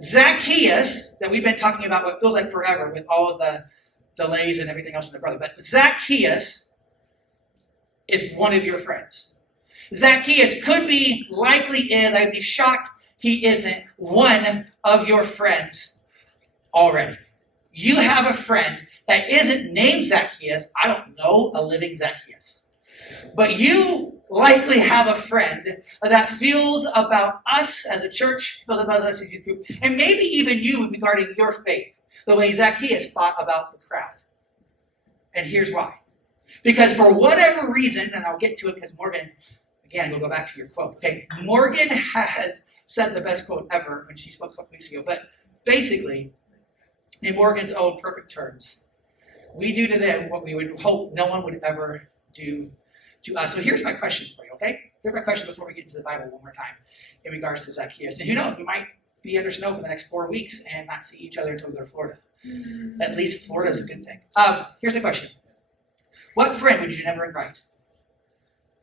Zacchaeus, that we've been talking about what feels like forever with all of the delays and everything else with the brother, but Zacchaeus is one of your friends. Zacchaeus could be, likely is, I'd be shocked he isn't one of your friends already. You have a friend that isn't named Zacchaeus. I don't know a living Zacchaeus. But you likely have a friend that feels about us as a church, feels about us as a youth group, and maybe even you regarding your faith, the way Zacchaeus thought about the crowd. And here's why. Because for whatever reason, and I'll get to it because Morgan, again, we'll go back to your quote. Okay, Morgan has said the best quote ever when she spoke a couple weeks ago, but basically, in Morgan's own perfect terms, we do to them what we would hope no one would ever do to us. So here's my question for you, okay? Here's my question before we get into the Bible one more time in regards to Zacchaeus. And who knows, we might be under snow for the next 4 weeks and not see each other until we go to Florida. At least Florida's a good thing. Here's the question. What friend would you never invite?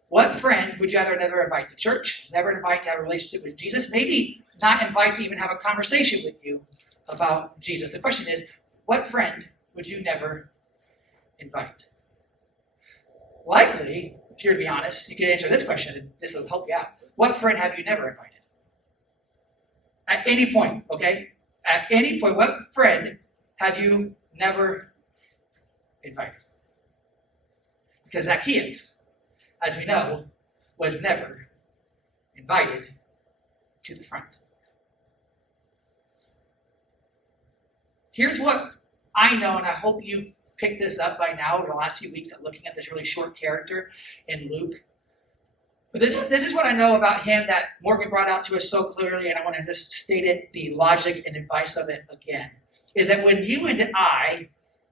What friend would you either never invite to church, never invite to have a relationship with Jesus, maybe not invite to even have a conversation with you about Jesus? The question is, what friend would you never invite? Likely, if you're to be honest, you can answer this question, and this will help you out. What friend have you never invited? At any point, okay? At any point, what friend have you never invited? Because Zacchaeus, as we know, was never invited to the front. Here's what I know, and I hope you've picked this up by now over the last few weeks at looking at this really short character in Luke. But this is what I know about him that Morgan brought out to us so clearly, and I want to just state it, the logic and advice of it again, is that when you and I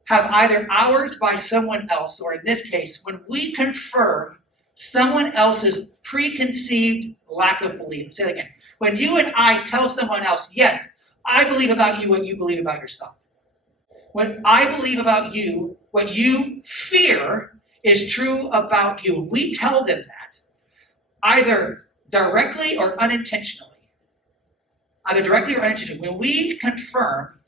have either ours by someone else, or in this case, when we confirm someone else's preconceived lack of belief. Say it again. When you and I tell someone else, yes, I believe about you what you believe about yourself. When I believe about you, what you fear is true about you. We tell them that, either directly or unintentionally. Either directly or unintentionally. When we confirm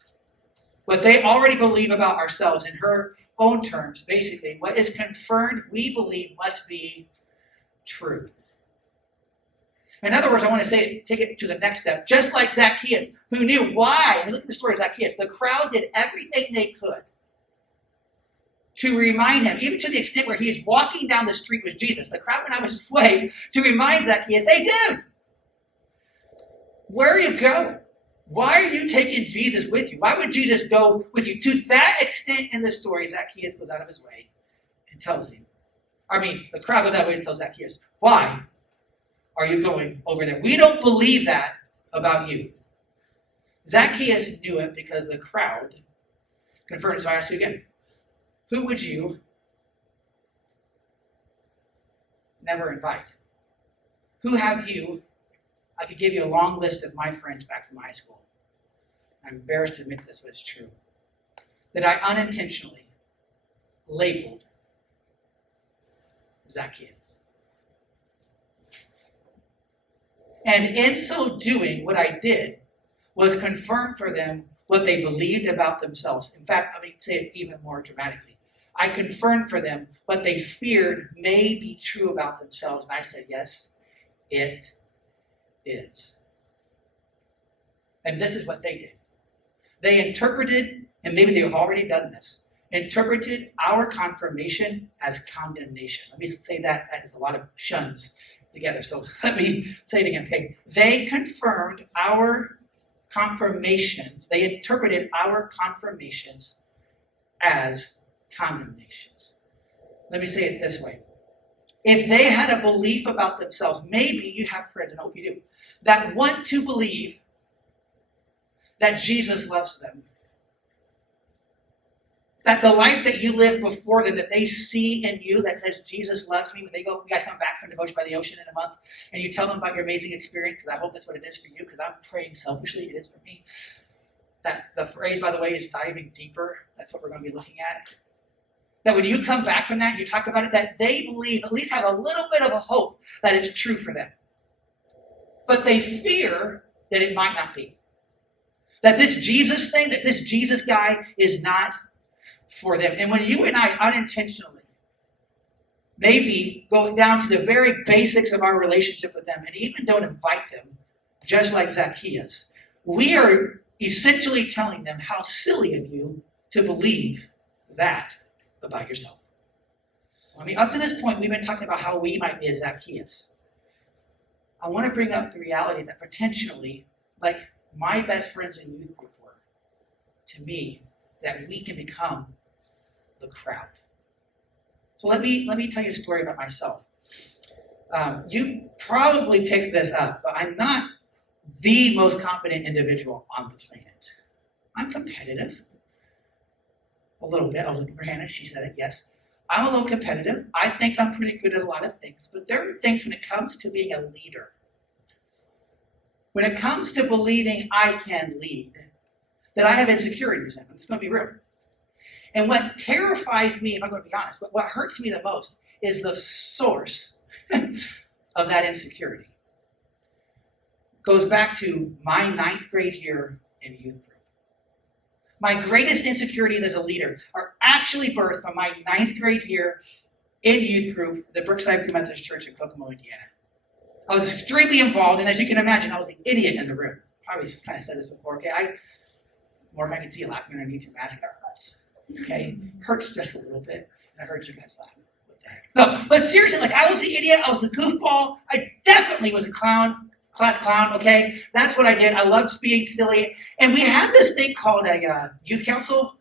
what they already believe about ourselves in her own terms, basically, what is confirmed, we believe must be true. In other words, I want to say, take it to the next step. Just like Zacchaeus, who knew why. I mean, look at the story of Zacchaeus. The crowd did everything they could to remind him, even to the extent where he is walking down the street with Jesus. The crowd went out of his way to remind Zacchaeus, hey, dude, where are you going? Why are you taking Jesus with you? Why would Jesus go with you? To that extent in the story, Zacchaeus goes out of his way and tells him. The crowd goes out of the way and tells Zacchaeus, why are you going over there? We don't believe that about you. Zacchaeus knew it because the crowd confirmed it. So I ask you again, who would you never invite? Who have you? I could give you a long list of my friends back from high school. I'm embarrassed to admit this, but it's true. That I unintentionally labeled Zacchaeus. And in so doing, what I did was confirm for them what they believed about themselves. In fact, let me say it even more dramatically. I confirmed for them what they feared may be true about themselves. And I said, yes, it is. And this is what they did. They interpreted, and maybe they have already done this, interpreted our confirmation as condemnation. Let me say that as a lot of shuns together. So let me say it again. Okay. They confirmed our confirmations. They interpreted our confirmations as condemnations. Let me say it this way. If they had a belief about themselves, maybe you have friends, and I hope you do, that want to believe that Jesus loves them. That the life that you live before them, that they see in you that says, Jesus loves me. When they go, you guys come back from devotion by the ocean in a month, and you tell them about your amazing experience, because I hope that's what it is for you, because I'm praying selfishly, it is for me. That the phrase, by the way, is diving deeper. That's what we're going to be looking at. That when you come back from that, and you talk about it, that they believe, at least have a little bit of a hope that it's true for them. But they fear that it might not be. That this Jesus thing, that this Jesus guy is not for them. And when you and I unintentionally maybe go down to the very basics of our relationship with them and even don't invite them, just like Zacchaeus, we are essentially telling them how silly of you to believe that about yourself. I mean, up to this point, we've been talking about how we might be a Zacchaeus. I want to bring up the reality that potentially, like my best friends in youth group were, to me, that we can become the crowd. So let me tell you a story about myself. You probably picked this up, but I'm not the most confident individual on the planet. I'm competitive. A little bit. I was looking for Hannah. She said it, yes. I'm a little competitive. I think I'm pretty good at a lot of things, but there are things when it comes to being a leader, when it comes to believing I can lead, that I have insecurities in. I'm just going to be real. And what terrifies me, if I'm going to be honest, what hurts me the most is the source of that insecurity. It goes back to my 9th grade year in youth group. My greatest insecurities as a leader are actually birthed from my 9th grade year in youth group, the Brookside Free Methodist Church in Kokomo, Indiana. I was extremely involved, and as you can imagine, I was the idiot in the room. Probably kind of said this before, okay? Or if I can see you laughing underneath your mask, it hurts. Okay? Hurts just a little bit, and I heard you guys laughing. What the heck? No, but seriously, like I was the idiot, I was the goofball, I definitely was a clown, class clown, okay? That's what I did. I loved being silly. And we had this thing called a youth council.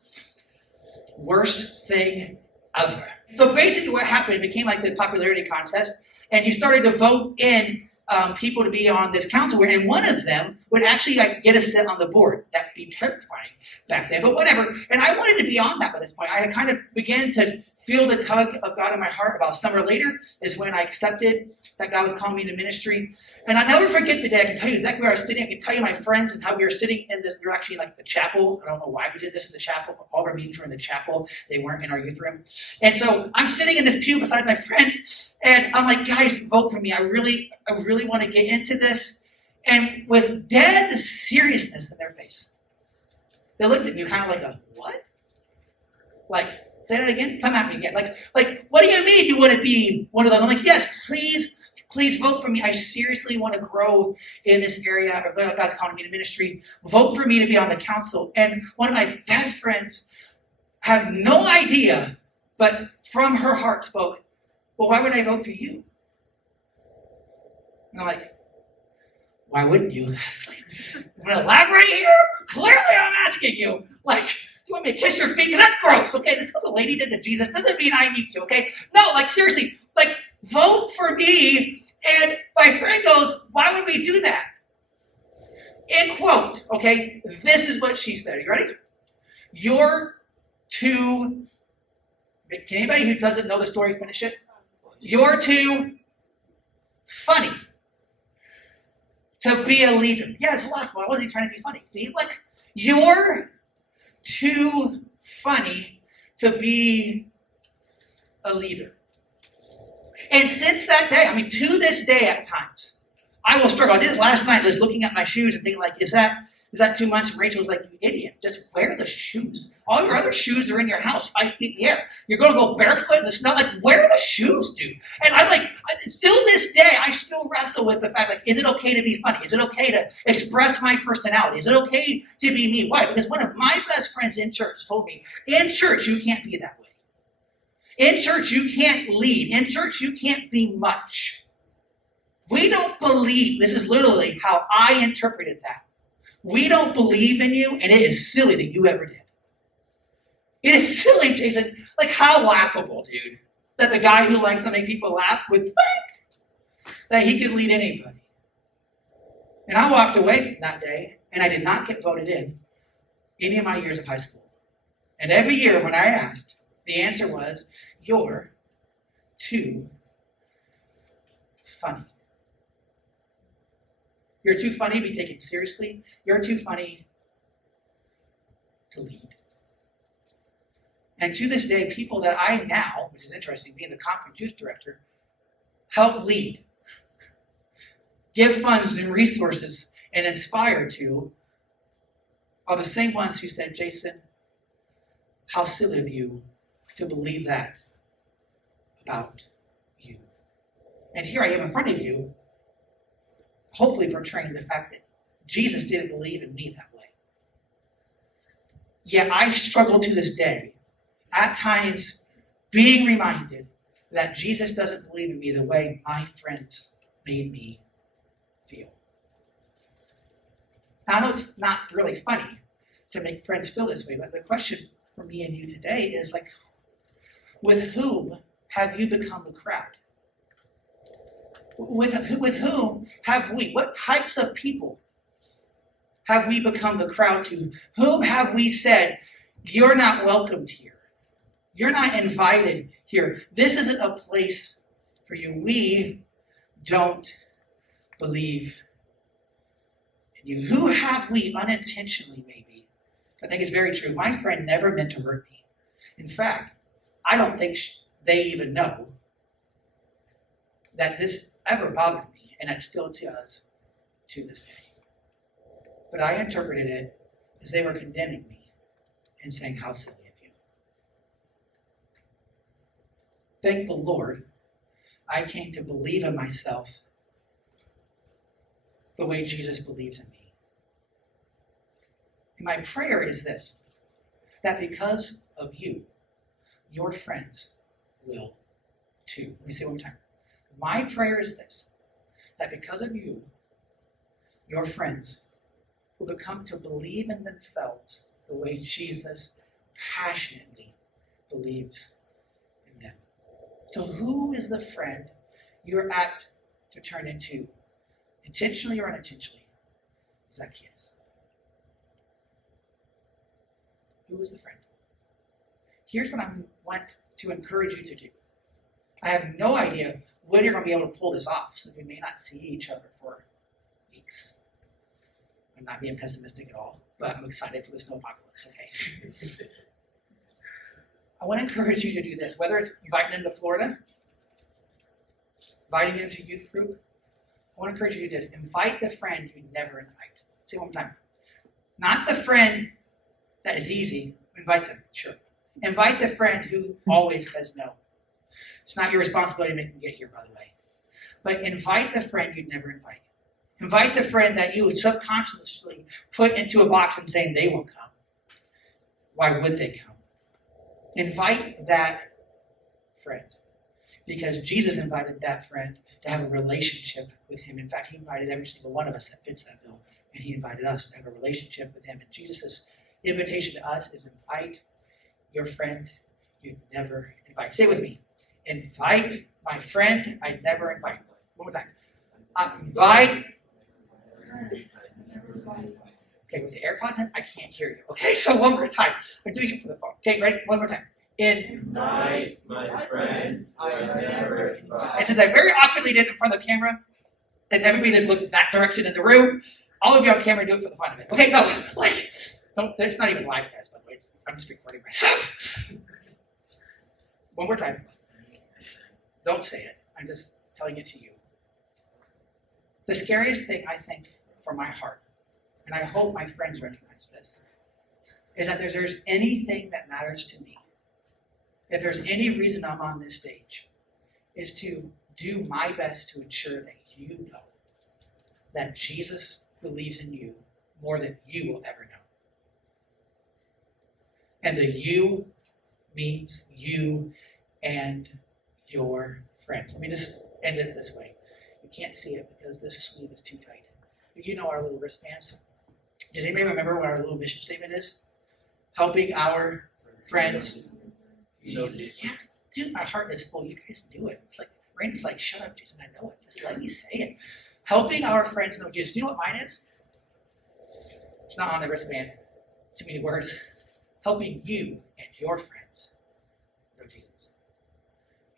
Worst thing ever. So basically what happened, it became like the popularity contest, and you started to vote in people to be on this council, and one of them would actually like get a sit on the board. That would be terrifying back then, but whatever. And I wanted to be on that by this point. I had kind of began to feel the tug of God in my heart. About a summer later is when I accepted that God was calling me to ministry. And I'll never forget the day. I can tell you exactly where I was sitting. I can tell you my friends and how we were sitting in this. We were actually in like the chapel. I don't know why we did this in the chapel, but all of our meetings were in the chapel. They weren't in our youth room. And so I'm sitting in this pew beside my friends, and I'm like, guys, vote for me. I really want to get into this. And with dead seriousness in their face, they looked at me kind of like a, what? Like, say that again? Come at me again. Like, what do you mean you want to be one of those? I'm like, yes, please vote for me. I seriously want to grow in this area. God's calling me to ministry. Vote for me to be on the council. And one of my best friends had no idea, but from her heart spoke, well, why would I vote for you? And I'm like, why wouldn't you? I'm going to elaborate here? Clearly I'm asking you. Like, you want me to kiss your feet? Because that's gross, okay? Just because a lady did to Jesus doesn't mean I need to, okay? No, like seriously, like vote for me. And my friend goes, why would we do that? In quote, okay, this is what she said. Are you ready? You're too, can anybody who doesn't know the story finish it? You're too funny to be a leader. Yeah, it's laughable. I wasn't trying to be funny. See, like, you're too funny to be a leader. And since that day, I mean, to this day at times, I will struggle. I did it last night, just looking at my shoes and thinking, like, is that too much? And Rachel was like, you idiot, just wear the shoes. All your other shoes are in your house, 5 feet in the air. You're going to go barefoot in the snow? Like, wear the shoes, dude. And I'm like, still this day, I still wrestle with the fact, like, is it okay to be funny? Is it okay to express my personality? Is it okay to be me? Why? Because one of my best friends in church told me, in church, you can't be that way. In church, you can't lead. In church, you can't be much. We don't believe, this is literally how I interpreted that. We don't believe in you, and it is silly that you ever did. It is silly, Jason. Like, how laughable, dude, that the guy who likes to make people laugh would think that he could lead anybody. And I walked away from that day, and I did not get voted in any of my years of high school. And every year when I asked, the answer was, you're too funny. You're too funny to be taken seriously. You're too funny to lead. And to this day, people that I now, which is interesting, being the conference youth director, help lead, give funds and resources, and inspire to, are the same ones who said, Jason, how silly of you to believe that about you. And here I am in front of you, hopefully portraying the fact that Jesus didn't believe in me that way. Yet I struggle to this day, at times being reminded that Jesus doesn't believe in me the way my friends made me feel. Now, I know it's not really funny to make friends feel this way, but the question for me and you today is like, with whom have you become the crowd? With whom have we? What types of people have we become the crowd to? Whom have we said, you're not welcomed here? You're not invited here. This isn't a place for you. We don't believe in you. Who have we unintentionally, maybe? I think it's very true. My friend never meant to hurt me. In fact, I don't think they even know that this ever bothered me, and it still does to this day. But I interpreted it as they were condemning me and saying, how silly of you. Thank the Lord, I came to believe in myself the way Jesus believes in me. And my prayer is this, that because of you, your friends will too. Let me say it one more time. My prayer is this, that because of you, your friends will become to believe in themselves the way Jesus passionately believes in them. So who is the friend you're apt to turn into, intentionally or unintentionally? Zacchaeus. Who is the friend? Here's what I want to encourage you to do. I have no idea when you're going to be able to pull this off, so we may not see each other for weeks. I'm not being pessimistic at all, but I'm excited for the snow apocalypse, okay? I want to encourage you to do this, whether it's inviting them to Florida, inviting them to a youth group. I want to encourage you to do this. Invite the friend you never invite. Say it one more time. Not the friend that is easy. Invite them, sure. Invite the friend who always says no. It's not your responsibility to make them get here, by the way. But invite the friend you'd never invite. Invite the friend that you subconsciously put into a box and saying they won't come. Why would they come? Invite that friend. Because Jesus invited that friend to have a relationship with him. In fact, he invited every single one of us that fits that bill. And he invited us to have a relationship with him. And Jesus' invitation to us is invite your friend you'd never invite. Say it with me. Invite my friend I'd never invite. One more time. Invite. Okay, with the AirPods in, I can't hear you. Okay, so one more time. I'm doing it for the phone. Okay, right? One more time. Invite my friends I never invite. And since I very awkwardly did it in front of the camera, and everybody just looked that direction in the room, all of you on camera do it for the fun of it. Okay, no, it's not even live, guys, by the way. I'm just recording myself. One more time. Don't say it. I'm just telling it to you. The scariest thing, I think, for my heart, and I hope my friends recognize this, is that if there's anything that matters to me, if there's any reason I'm on this stage, is to do my best to ensure that you know that Jesus believes in you more than you will ever know. And the you means you and your friends. Let me just end it this way. You can't see it because this sleeve is too tight. But you know our little wristbands. Does anybody remember what our little mission statement is? Helping our friends. Yes, dude, my heart is full. You guys knew it. It's like, Raina's like, shut up, Jason, I know it. Just let me say it. Helping our friends know Jesus. You know what mine is? It's not on the wristband. Too many words. Helping you and your friends know Jesus.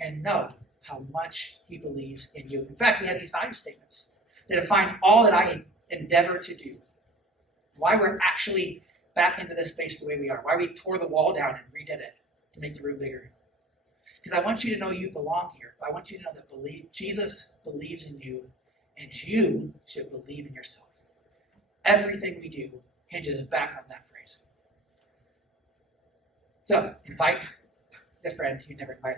And know how much he believes in you. In fact, we have these value statements that define all that I endeavor to do. Why we're actually back into this space the way we are. Why we tore the wall down and redid it to make the room bigger. Because I want you to know you belong here. I want you to know that Jesus believes in you, and you should believe in yourself. Everything we do hinges back on that phrase. So invite the friend you never invited.